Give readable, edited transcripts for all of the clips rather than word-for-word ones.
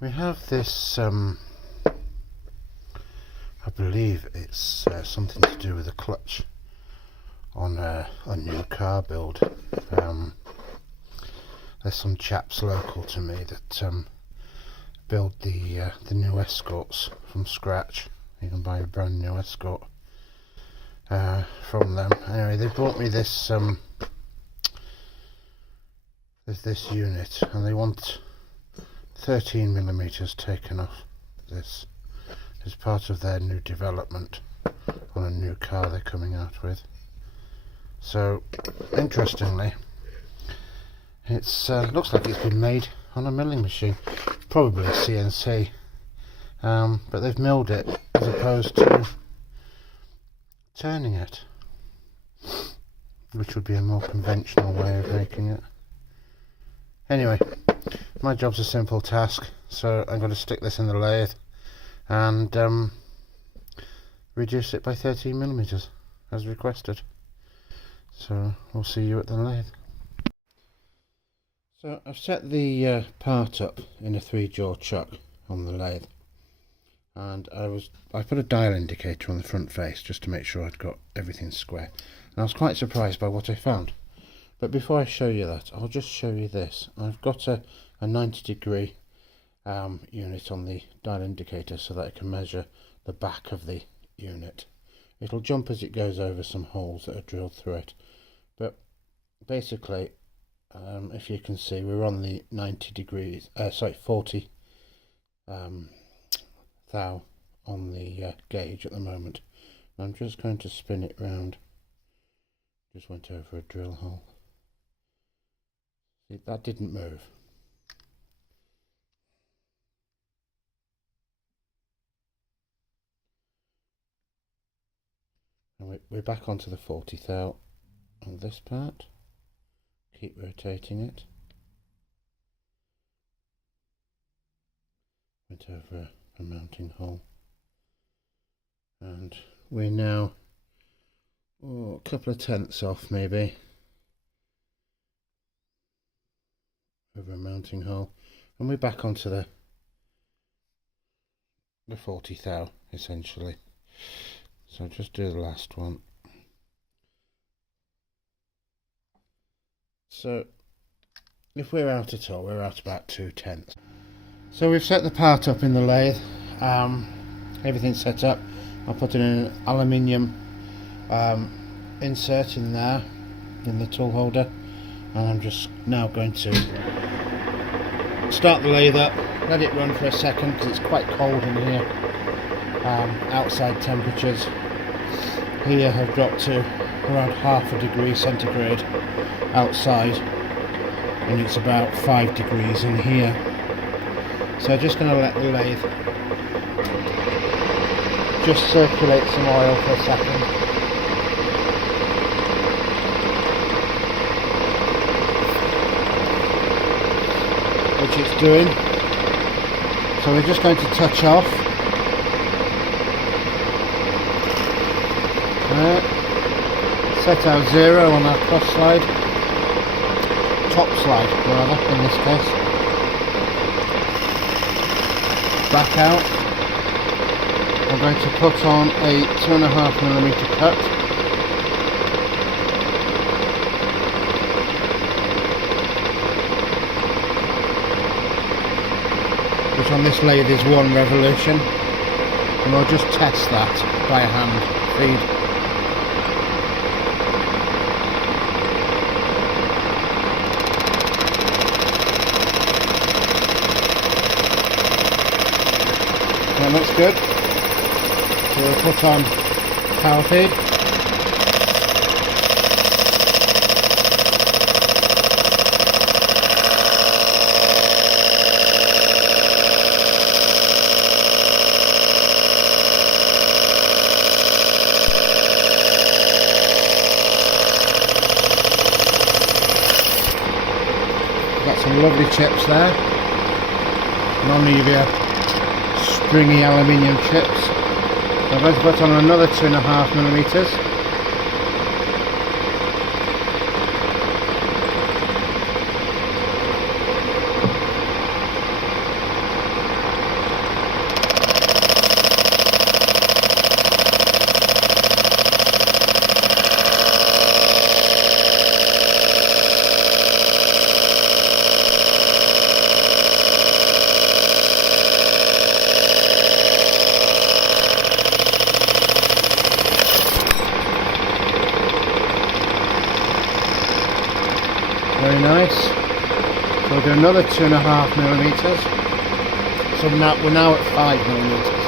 We have this, I believe it's something to do with a clutch on a new car build. There's some chaps local to me that build the new Escorts from scratch. You can buy a brand new Escort from them. Anyway, they brought me this this unit, and they want 13mm taken off this as part of their new development on a new car they're coming out with. So interestingly, it's looks like it's been made on a milling machine, probably a CNC, but they've milled it as opposed to turning it, which would be a more conventional way of making it. Anyway, my job's a simple task, so I'm going to stick this in the lathe and reduce it by 13mm as requested. So we'll see you at the lathe. So I've set the part up in a 3-jaw chuck on the lathe, and I put a dial indicator on the front face just to make sure I'd got everything square, and I was quite surprised by what I found. But before I show you that, I'll just show you this. I've got a 90-degree unit on the dial indicator so that I can measure the back of the unit. It'll jump as it goes over some holes that are drilled through it, but basically, if you can see, we're on the 40 thou on the gauge at the moment. I'm just going to spin it round. Just went over a drill hole. See, that didn't move. And we're back onto the 40 thou on this part. Keep rotating it. Went over a mounting hole. And we're now a couple of tenths off maybe. Over a mounting hole. And we're back onto the 40 thou essentially. So I'll just do the last one. So if we're out at all, we're out about 2/10. So we've set the part up in the lathe. Everything's set up. I'll put in an aluminium insert in there, in the tool holder, and I'm just now going to start the lathe up, let it run for a second because it's quite cold in here. Outside temperatures here have dropped to around 0.5 degree centigrade outside, and it's about 5 degrees in here. So I'm just going to let the lathe just circulate some oil for a second. Which it's doing. So we're just going to touch off. Set our 0 on our cross slide. Top slide rather in this case. Back out. I'm going to put on a 2.5mm cut. Which on this lathe is 1 revolution. And we'll just test that by a hand feed. That looks good. So we'll put on power feed. Got some lovely chips there. Non-EVA stringy aluminium chips. I'm going to put on another 2.5mm. very nice. So we'll do another 2.5 millimeters. So we're now at 5 millimeters.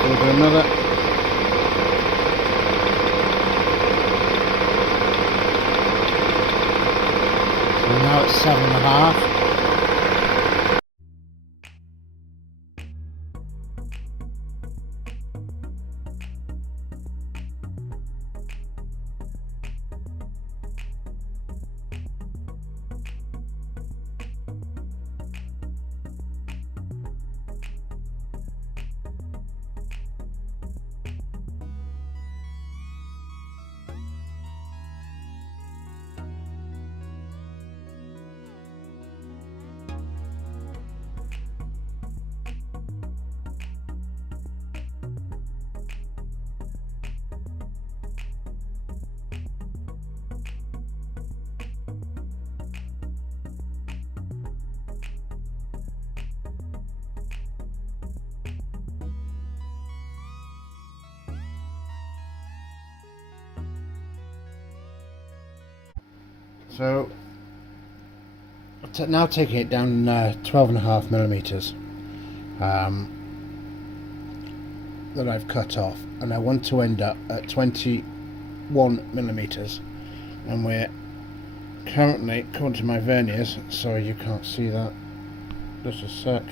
So we'll do another. So we're now at 7.5. So now taking it down 12.5 millimeters that I've cut off, and I want to end up at 21 millimeters, and we're currently, according to my verniers, sorry you can't see that, just a sec,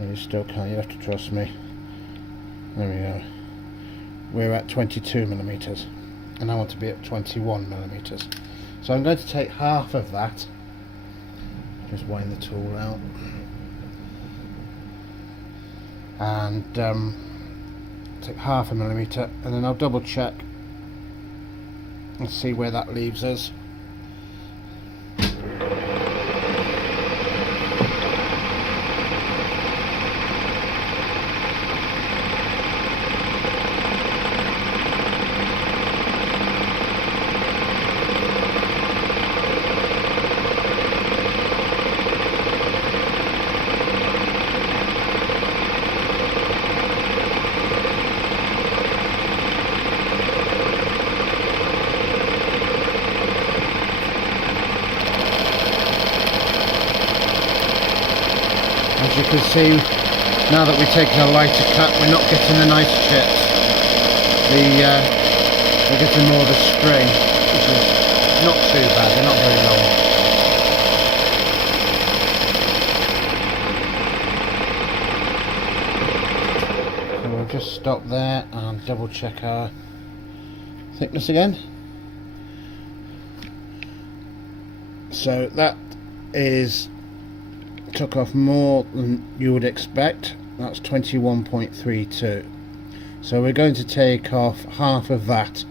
you still can't, you have to trust me, there we go, we're at 22 millimeters and I want to be at 21 millimeters. So I'm going to take half of that, just wind the tool out, and take 0.5 millimeter, and then I'll double check and see where that leaves us. As you can see, now that we're taking a lighter cut, we're not getting the nice chips. We're getting more of the string, which is not too bad, they're not very long. So we'll just stop there and double check our thickness again. So that is took off more than you would expect. That's 21.32. So we're going to take off half of that.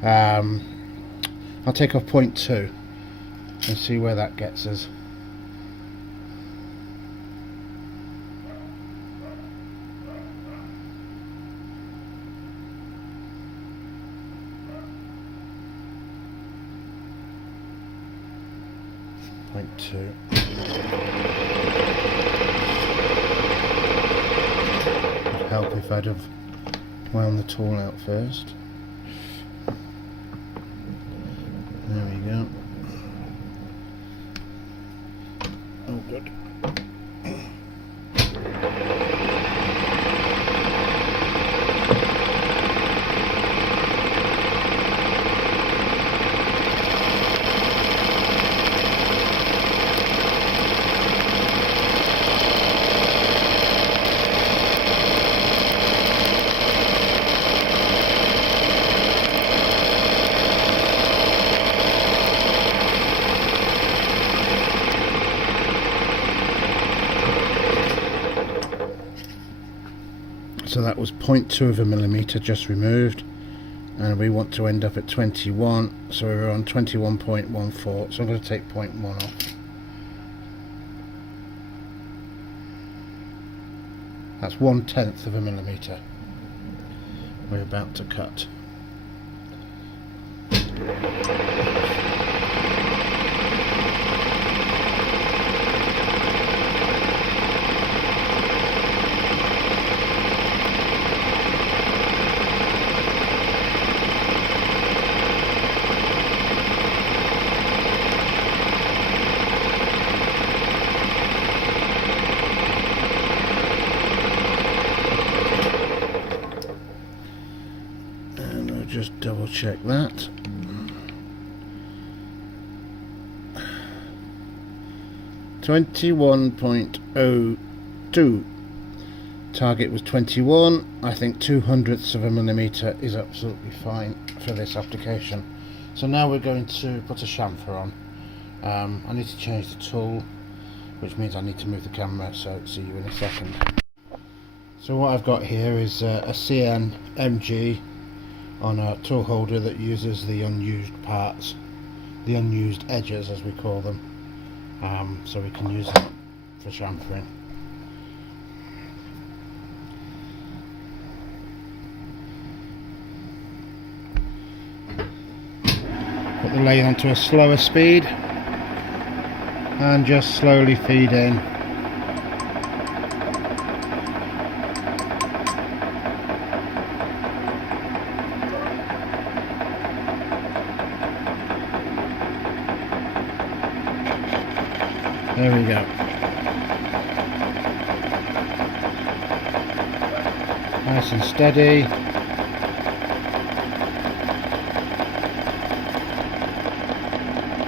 I'll take off 0.2 and see where that gets us. Point 2. Would help if I'd have wound the tool out first. There we go. Oh, good. So that was 0.2 of a millimeter just removed, and we want to end up at 21, so we're on 21.14, so I'm going to take 0.1 off. That's 1/10 of a millimeter we're about to cut. check that. .02. Target was 21. I think 2/100ths of a millimetre is absolutely fine for this application. So now we're going to put a chamfer on. I need to change the tool, which means I need to move the camera, so see you in a second. So what I've got here is a CN MG on a tool holder that uses the unused parts, the unused edges as we call them, so we can use them for chamfering. Put the lathe onto a slower speed and just slowly feed in. There we go. Nice and steady.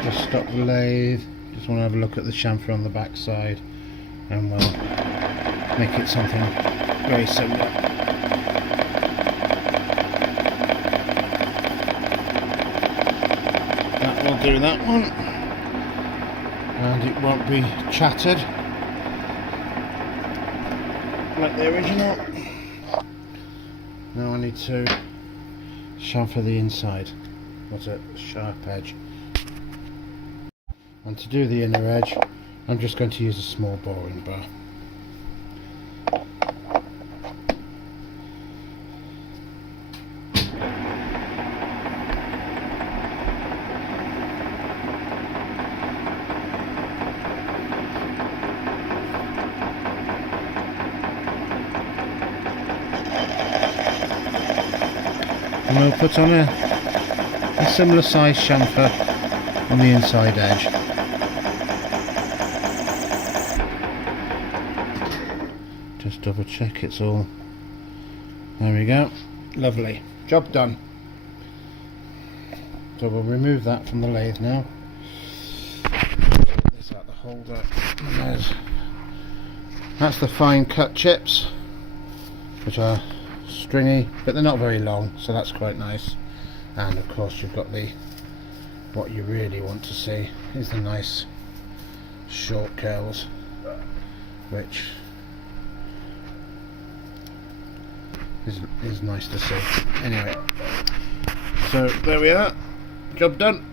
Just stop the lathe. Just want to have a look at the chamfer on the back side, and we'll make it something very similar. That will do that one, and it won't be chattered like the original. Now I need to chamfer the inside. What's a sharp edge? And to do the inner edge, I'm just going to use a small boring bar. And we'll put on a similar size chamfer on the inside edge. Just double check it's all. There we go. Lovely. Job done. So we'll remove that from the lathe now. Take this out the holder. And that's the fine cut chips, which are stringy, but they're not very long, so that's quite nice. And of course you've got what you really want to see is the nice short curls, which is nice to see. Anyway, so there we are, job done.